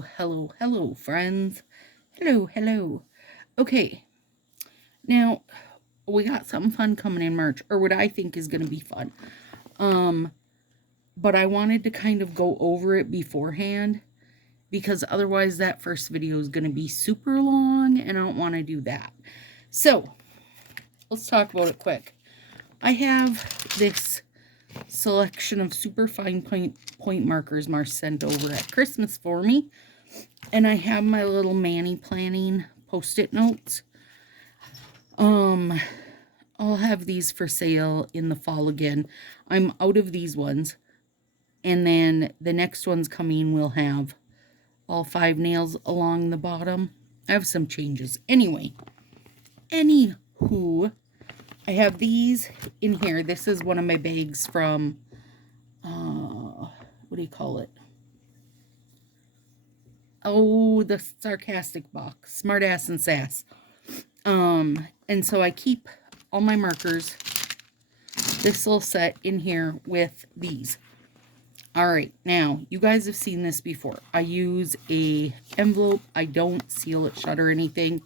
Hello, friends. Hello. Okay, now we got something fun coming in March, or what I think is going to be fun. But I wanted to kind of go over it beforehand because otherwise that first video is going to be super long and I don't want to do that. So, let's talk about it quick. I have this selection of super fine point markers Mars sent over at Christmas for me. And I have my little Manny planning post-it notes. I'll have these for sale in the fall again. I'm out of these ones. And then the next ones coming will have all 5 nails along the bottom. I have some changes. Anyway, anywho, I have these in here. This is one of my bags from, what do you call it? Oh, the sarcastic box, Smartass and Sass. And so I keep all my markers, this little set in here with these. All right, now you guys have seen this before. I use a envelope. I don't seal it shut or anything,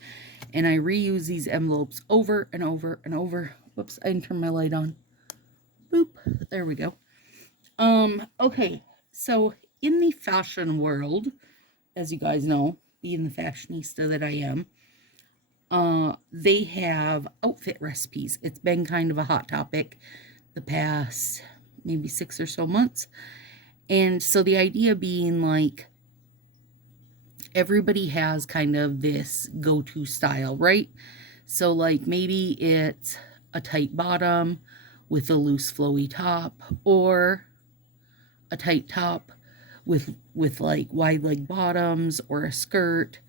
and I reuse these envelopes over and over and over. Whoops, I didn't turn my light on. Boop, there we go. Okay, so in the fashion world, as you guys know, being the fashionista that I am, they have outfit recipes. It's been kind of a hot topic the past maybe 6 or so months. And so the idea being like, everybody has kind of this go-to style, right? So like maybe it's a tight bottom with a loose flowy top, or a tight top with like wide leg bottoms, or a skirt.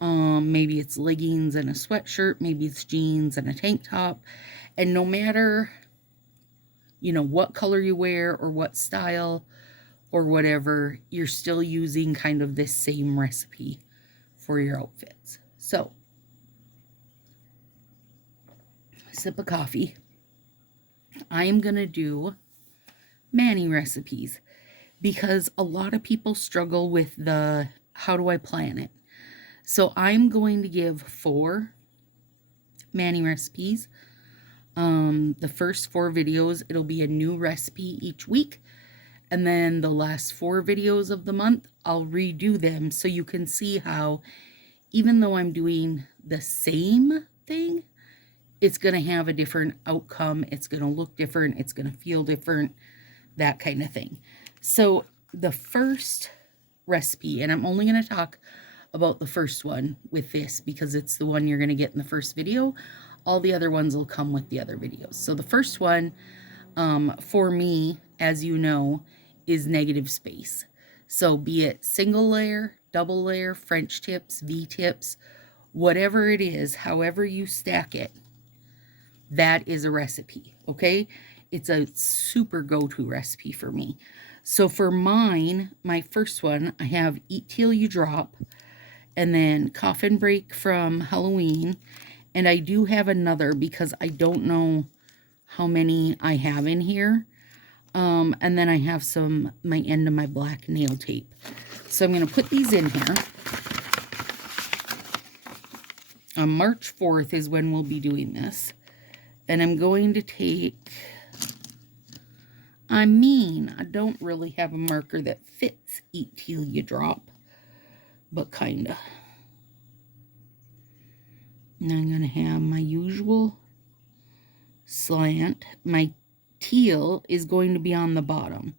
Maybe it's leggings and a sweatshirt, maybe it's jeans and a tank top. And no matter, you know, what color you wear or what style or whatever, you're still using kind of this same recipe for your outfits. So, sip of coffee. I am going to do Manny recipes because a lot of people struggle with the how do I plan it. So I'm going to give 4 Manny recipes. The first 4 videos, it'll be a new recipe each week. And then the last 4 videos of the month, I'll redo them so you can see how, even though I'm doing the same thing, it's going to have a different outcome. It's going to look different. It's going to feel different, that kind of thing. So the first recipe, and I'm only going to talk about the first one with this because it's the one you're going to get in the first video. All the other ones will come with the other videos. So the first one, for me, as you know, is negative space. So be it single layer, double layer, French tips, V-tips, whatever it is, however you stack it, that is a recipe, okay? It's a super go-to recipe for me. So for mine, my first one, I have Eat Till You Drop, and then Coffin Break from Halloween. And I do have another because I don't know how many I have in here. And then I have my end of my black nail tape. So I'm going to put these in here. On March 4th is when we'll be doing this. And I'm going to take, I don't really have a marker that fits Eat Till You Drop, but kinda. And I'm going to have my usual slant. My teal is going to be on the bottom.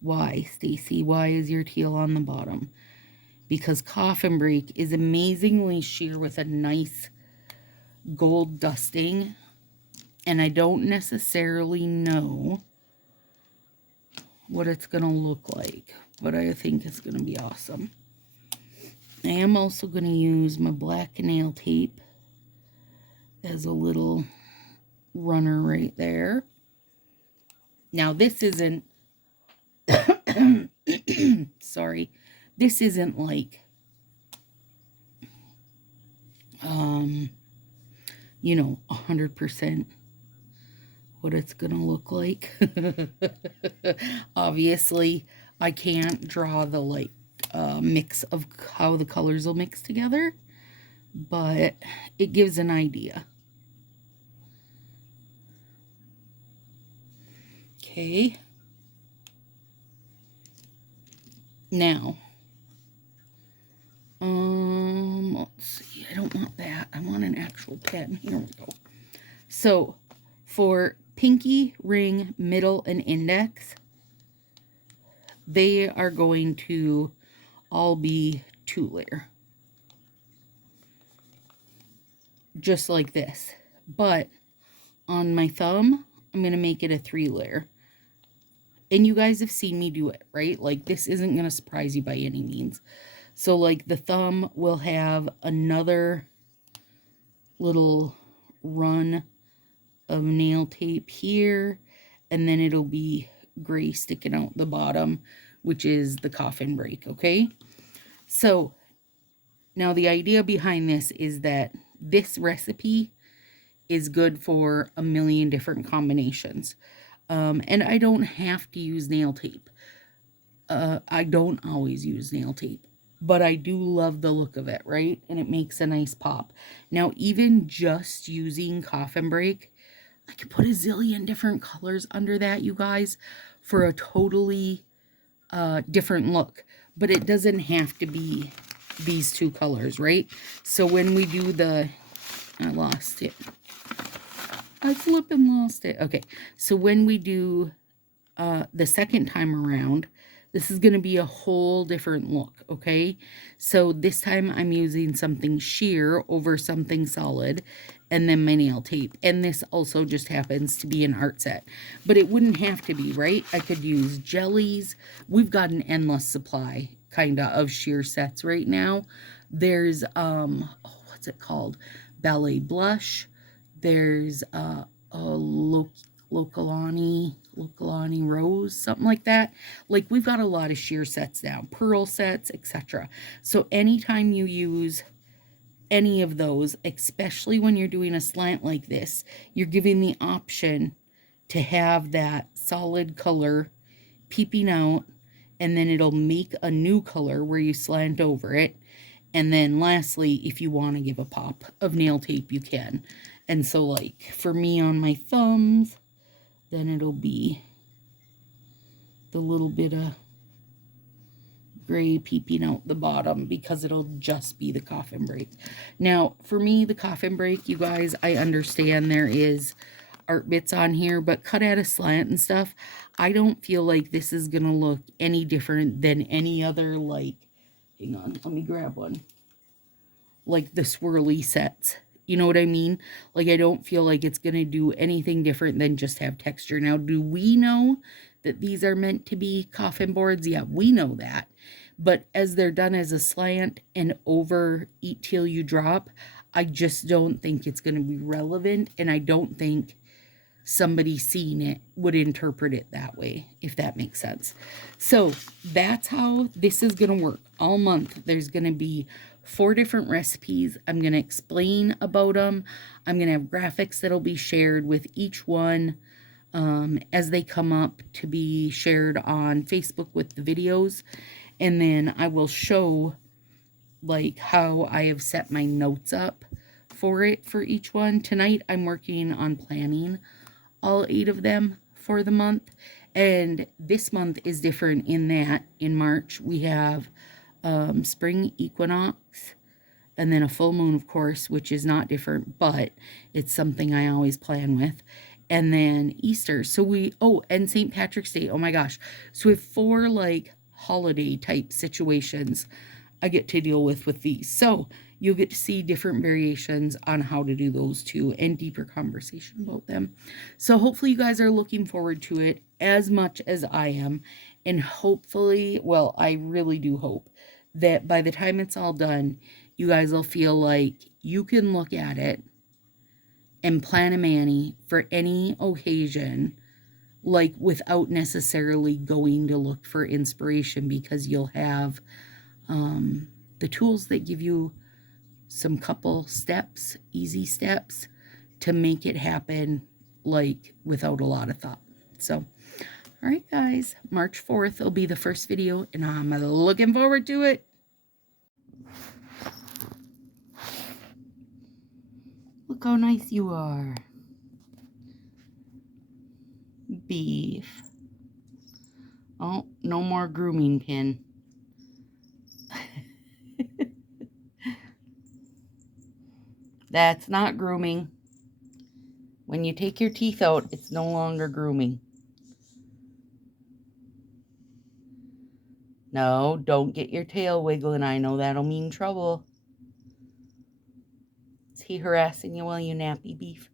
Why, Stacy? Why is your teal on the bottom? Because Coffin Break is amazingly sheer with a nice gold dusting. And I don't necessarily know what it's going to look like, but I think it's going to be awesome. I am also going to use my black nail tape as a little runner right there. Now this isn't, sorry, this isn't like, you know, 100% what it's gonna look like. Obviously, I can't draw the like mix of how the colors will mix together, but it gives an idea. Okay. Now, let's see. I don't want that. I want an actual pen. Here we go. So, for pinky, ring, middle, and index, they are going to all be 2-layer. Just like this. But on my thumb, I'm going to make it a 3-layer. And you guys have seen me do it, right? Like, this isn't going to surprise you by any means. So, like, the thumb will have another little run of nail tape here. And then it'll be gray sticking out the bottom, which is the coffin break, okay? So, now the idea behind this is that this recipe is good for a million different combinations. And I don't have to use nail tape. I don't always use nail tape, but I do love the look of it, right? And it makes a nice pop. Now, even just using coffin break, I could put a zillion different colors under that, you guys, for a totally different look. But it doesn't have to be these 2 colors, right? So when we do I lost it. I flippin' lost it. Okay, so when we do the second time around, this is going to be a whole different look, okay? So this time I'm using something sheer over something solid, and then my nail tape. And this also just happens to be an art set. But it wouldn't have to be, right? I could use jellies. We've got an endless supply, kinda, of sheer sets right now. There's, what's it called? Ballet Blush. There's a Lokalani Rose, something like that. Like, we've got a lot of sheer sets now, pearl sets, etc. So anytime you use any of those, especially when you're doing a slant like this, you're giving the option to have that solid color peeping out, and then it'll make a new color where you slant over it. And then lastly, if you want to give a pop of nail tape, you can. And so, like, for me on my thumbs, then it'll be the little bit of gray peeping out the bottom, because it'll just be the coffin break. Now, for me, the coffin break, you guys, I understand there is art bits on here, but cut at a slant and stuff, I don't feel like this is going to look any different than any other, like, hang on, let me grab one, like the swirly sets. You know what I mean? Like, I don't feel like it's going to do anything different than just have texture. Now, do we know that these are meant to be coffin boards? Yeah, we know that. But as they're done as a slant and over Eat Till You Drop, I just don't think it's going to be relevant. And I don't think somebody seeing it would interpret it that way, if that makes sense. So that's how this is going to work all month. There's going to be 4 different recipes. I'm going to explain about them. I'm going to have graphics that'll be shared with each one as they come up to be shared on Facebook with the videos. And then I will show, like, how I have set my notes up for it for each one. Tonight I'm working on planning all 8 of them for the month. And this month is different in that in March we have spring equinox, and then a full moon, of course, which is not different, but it's something I always plan with. And then Easter. So and St. Patrick's Day. Oh my gosh. So we have 4 like holiday type situations I get to deal with these. So you'll get to see different variations on how to do those too, and deeper conversation about them. So hopefully you guys are looking forward to it as much as I am. And hopefully, well, I really do hope that by the time it's all done, you guys will feel like you can look at it and plan a mani for any occasion, like, without necessarily going to look for inspiration, because you'll have the tools that give you some couple steps, easy steps, to make it happen, like, without a lot of thought. So All right, guys, March 4th will be the first video, and I'm looking forward to it. Look how nice you are. Beef. Oh, no more grooming pin. That's not grooming. When you take your teeth out, it's no longer grooming. No, don't get your tail wiggling. I know that'll mean trouble. Is he harassing you while you nappy, Beef?